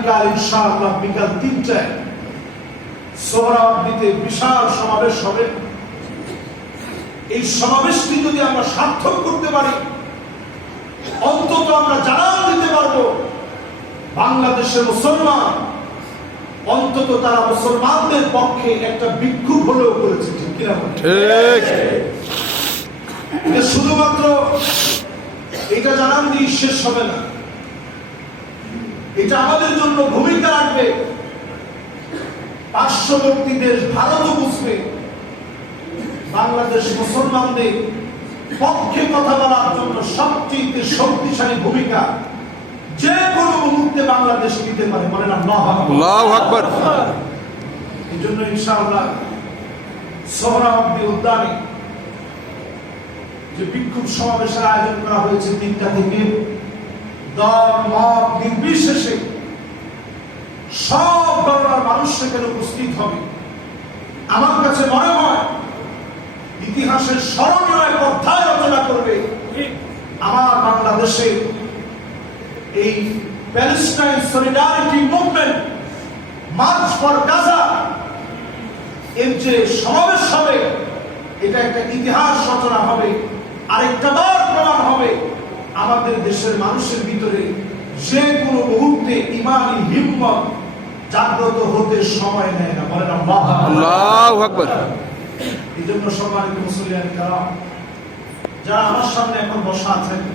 আগামীকাল ইনশাআল্লাহ বিকাল 3টায় সোহরাওয়ার্দীতে বিশাল সমাবেশ হবে। এই সমাবেশটি যদি আমরা সার্থক করতে পারি, অন্তত আমরা জানান দিতে পারবো বাংলাদেশের মুসলমান অন্তত তারা মুসলমানদের পক্ষে একটা বিক্ষোভ হলেও করেছে। ঠিক কিনা? ঠিক। শুধুমাত্র এটা জানান দিয়ে শেষ হবে না, এটা আমাদের জন্য ভূমিকা রাখবে। পার্শ্ববর্তী দেশ ভারতও বুঝবে বাংলাদেশ মুসলমানদের পক্ষে কথা বলার জন্য সবচেয়ে শক্তিশালী ভূমিকা যে কোনো মুহূর্তে বাংলাদেশ নিতে পারে। বলেন আল্লাহু আকবার। এই জন্য ইনশাআল্লাহ সোহরাওয়ার্দী উদ্যানে যে বিক্ষোভ সমাবেশের আয়োজন করা হয়েছে 3টা থেকে, দল মত নির্বিশেষে সব ধরনের মানুষ সেখানে উপস্থিত হবে। আমার কাছে মনে হয় ইতিহাসের স্মরণীয় এক অধ্যায় রচনা করবে আমার বাংলাদেশে এই Palestine solidarity movement, March for Gaza এর যে সমাবেশ হবে, এটা একটা ইতিহাস রচনা হবে। আরেকটা বার প্রমাণ হবে আমাদের দেশের মানুষের ভিতরে যে কোনো মুহূর্তে ইমানি হিম্মত জাগ্রত হতে সময় নেয় না। বলেন আল্লাহু আকবার। এই জন্য সম্মানিত মুসলিয়ান কারাম, যারা আমার সামনে এখন বসা আছেন,